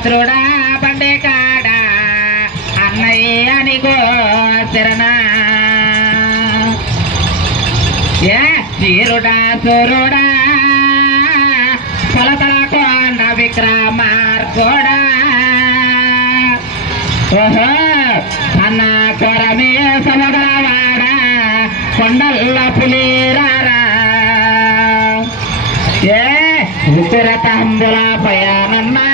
భద్రుడా బండే కాడా అన్నయ్య నీకో శరణా ఏ తీరుడా సూరుడా కొలతల కొండ విక్రమార్కుడా ఓహో అన్న కొరమే సమగలవాడ కొండల్ల పులిరారా ఏ ఉత్తర తంబుల పయానన్నా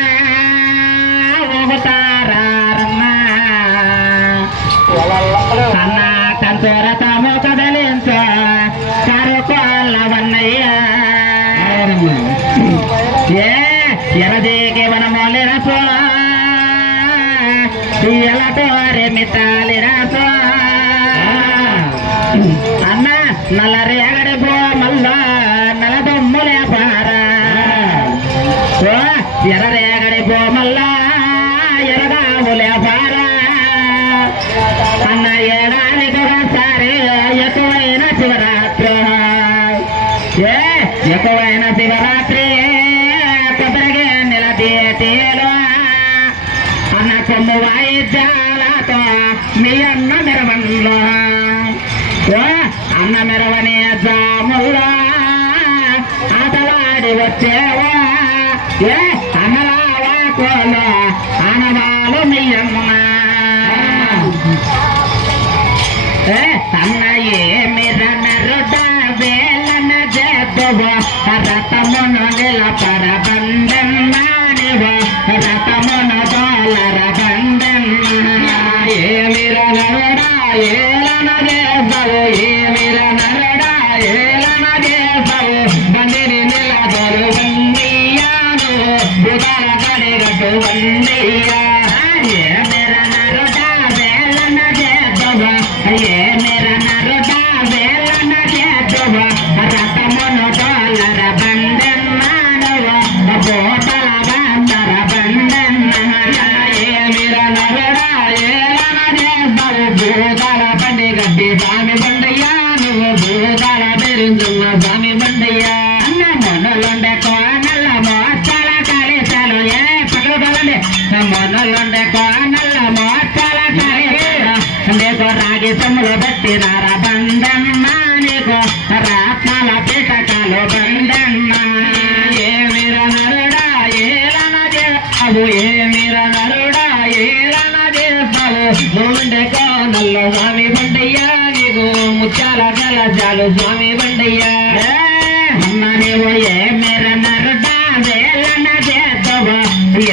ఊగుతారన్నా అన్న కంచోర తాము కదలించో కరుకోళ్ళవన్నయ్య ఏ ఎరదేకి వనమోలి రసో ఎలటోరే మితాలి రసో అన్న నల్లరేగడి బొమ్మల్ల నలదొమ్ములే పారా ఎర్రరేగడి బొమ్మల్ల ఎరగాములే పారా అన్న ఏడాదికి ఒకసారి ఎక్కువైన శివరాత్రి ఏ ఎక్కువైన శివరాత్రి కొబ్బరిగే నిలదీలో అన్న కొమ్ము వాయిద్యాలతో మీ అన్న మెరవన్లో అన్న మెరవని జాముల్లో ఆటలాడి వచ్చేవా ఏ అన్నలావా కోలో ఆనవాలు మీ అమ్మ అన్న ఏమిరనరుడ వేలన జబ్బో రథమును నిలపర బండన్నానివో రథమును దోలర బండన్న ఏమిరనరుడా ఏలన జబ్బో ఏమిరనరుడా ఏలన జబ్బో బండిని నిలబరు వన్నయ్యాను బుధల గడిగట్టు వన్నయ్యా ఏమిరనరుడా వేలన జబ్బో ఏ మేరా నరుడా వేలన చేతువ రథమును డోలర బండన్నానువ బోటల బందర బండన్న ఏ మేరా నరుడా ఏలన చేతువ భూదల బండి గడ్డి స్వామి బండయ్యా నువ్వు భూదల బెరించున్న స్వామి బండయ్యా అన్న మొన్నలుండే కోనల్ల మోస్తాల కలిసలు ఏ పక్కన పదండి మొన్నలుండే కోనల్ల మోస్తాల కలిసలు నీకు రాగి సొమ్ములు పెట్టినార బండన్న నీకు రత్నాల పిటకాలు బండన్న ఏమిర నరుడా ఏలన చేస్తావు ఏమిర నరుడా ఏలన చేస్తావు ఉండే కోనల్లో స్వామి బండయ్యా నీకు ముత్యాల కలశాలు స్వామి బండయ్యా అన్న నీవు ఏమిర నరుడా వేలన చేస్తావు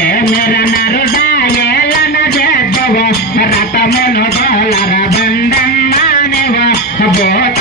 ఏమిర నరుడా ఏలన చేస్తావు రథమును డోలర బండన్నానేవో బోట